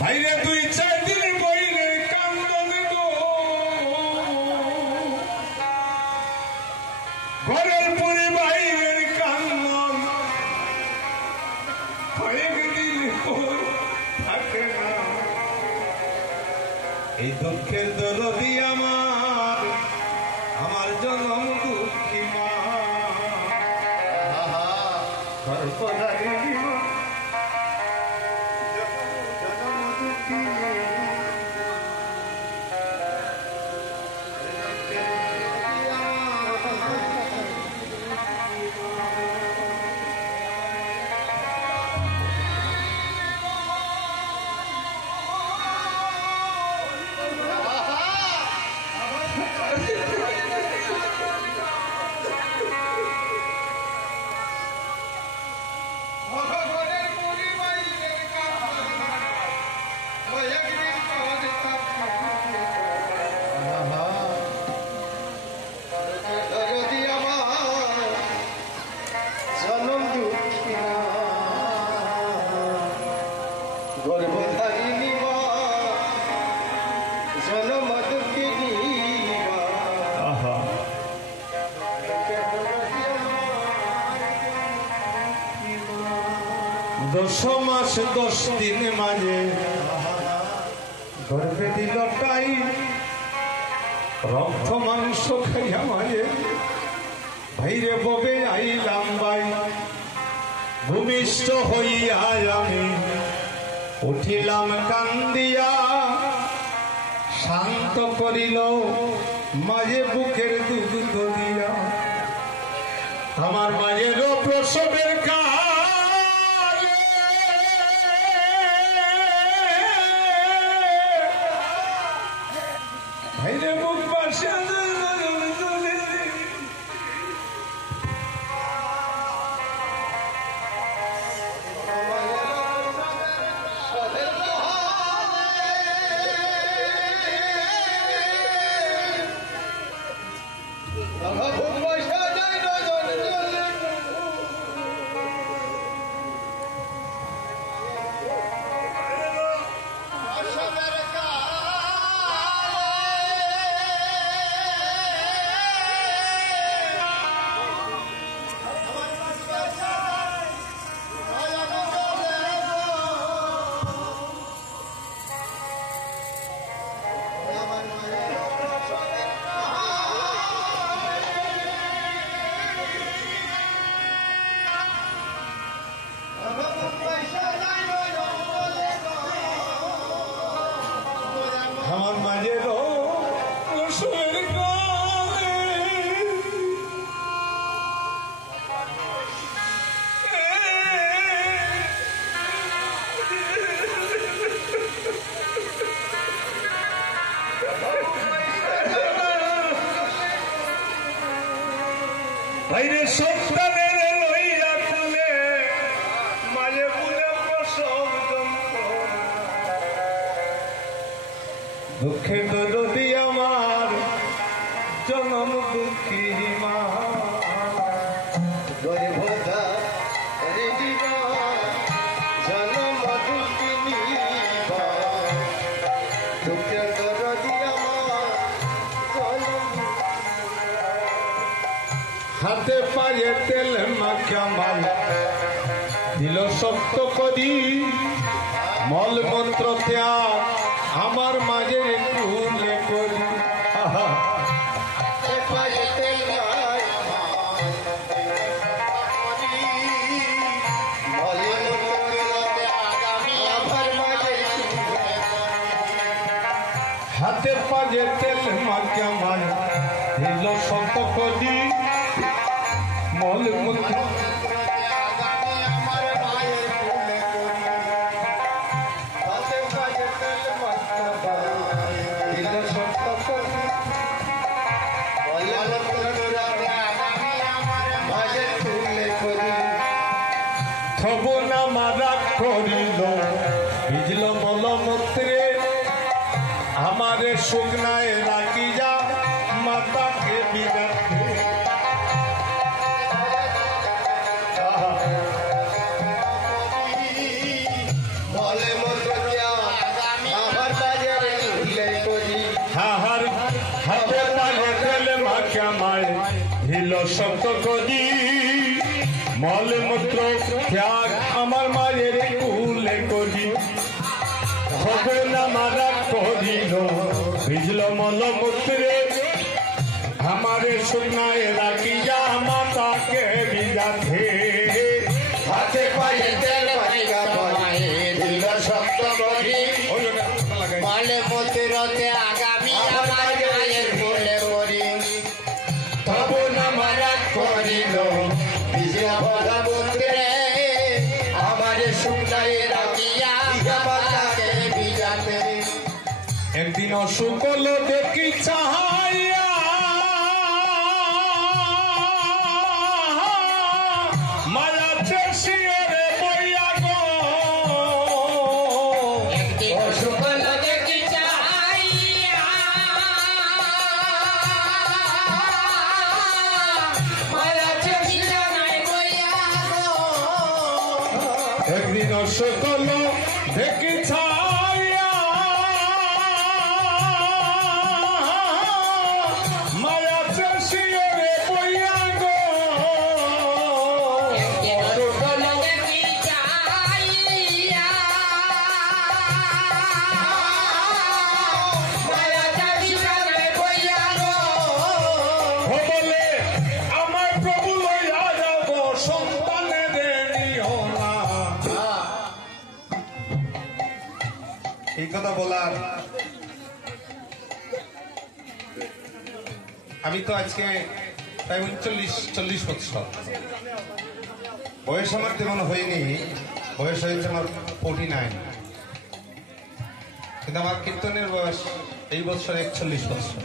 ভাইরে তুই 4 দিন বইলে কান্দন গো ঘরের পরে বাইরের কান্দন কয়েক দিন থাকে না এই দুঃখের দরদি আমার জনম দুঃখী মা दस मास 10 दिन माजे गर्भे दिल टाई रक्त मांस खाइया माजे भाईरे बबे आइलाम बाई भूमिष्ठ हइया आमी उठिलाम कांदिया शांत करिल माजे बुकेर दूध दिया आमार माजेर प्रसवेर भाईरे सन्तानेर लइया कुले माजे बुले प्रसव दुखे दरदी आमार जन्म दुखी मा गर्भधा रे दिबा जन्म दुखी निबा दुखे दरदी आमार जन्म हाथे पाये तेल माख्या माल दिल शक्त करी मल मंत्र त्याग आमार माजे कुले करी हाथे पाये तेल माख्या माल दिल शक्त करी मल मंत्र थबना मारा करिल भिजल मलमूत्रे हमारे सुगनाए राखी जा माता के बिना সত্য করি মলমূত্র ত্যাগ আমার মায়ের কুলে করি খবর আমারা করিল ভিজল মলমূত্রে हमारे सुनाए राखिया माता के बिजाथे हाथे पाए तेल पाएगा बनाए दिल शब्द करी माले मोतिरते आगामी आमार बोले करी तब नामारा करिलो बिजला भरा मुद्रे हमारे सुनाए राखिया माता के बिजाथे एक दिन शुक्ल देखी चाहाया একদিন সকল দেখি ছায়া মায়া চেষিয়ে বইয়া গো সকল দেখি ছায়া মায়া চেষিয়ে বইয়া গো বলে আমার প্রভু লইয়া যাব সন্তানের নিও না। এই কথা বলার আমি তো আজকে প্রায় 39-40 বছর বয়স আমার তেমন হয়নি, বয়স হয়েছে আমার 49, কিন্তু আমার কীর্তনের বয়স এই বছর 41 বছর।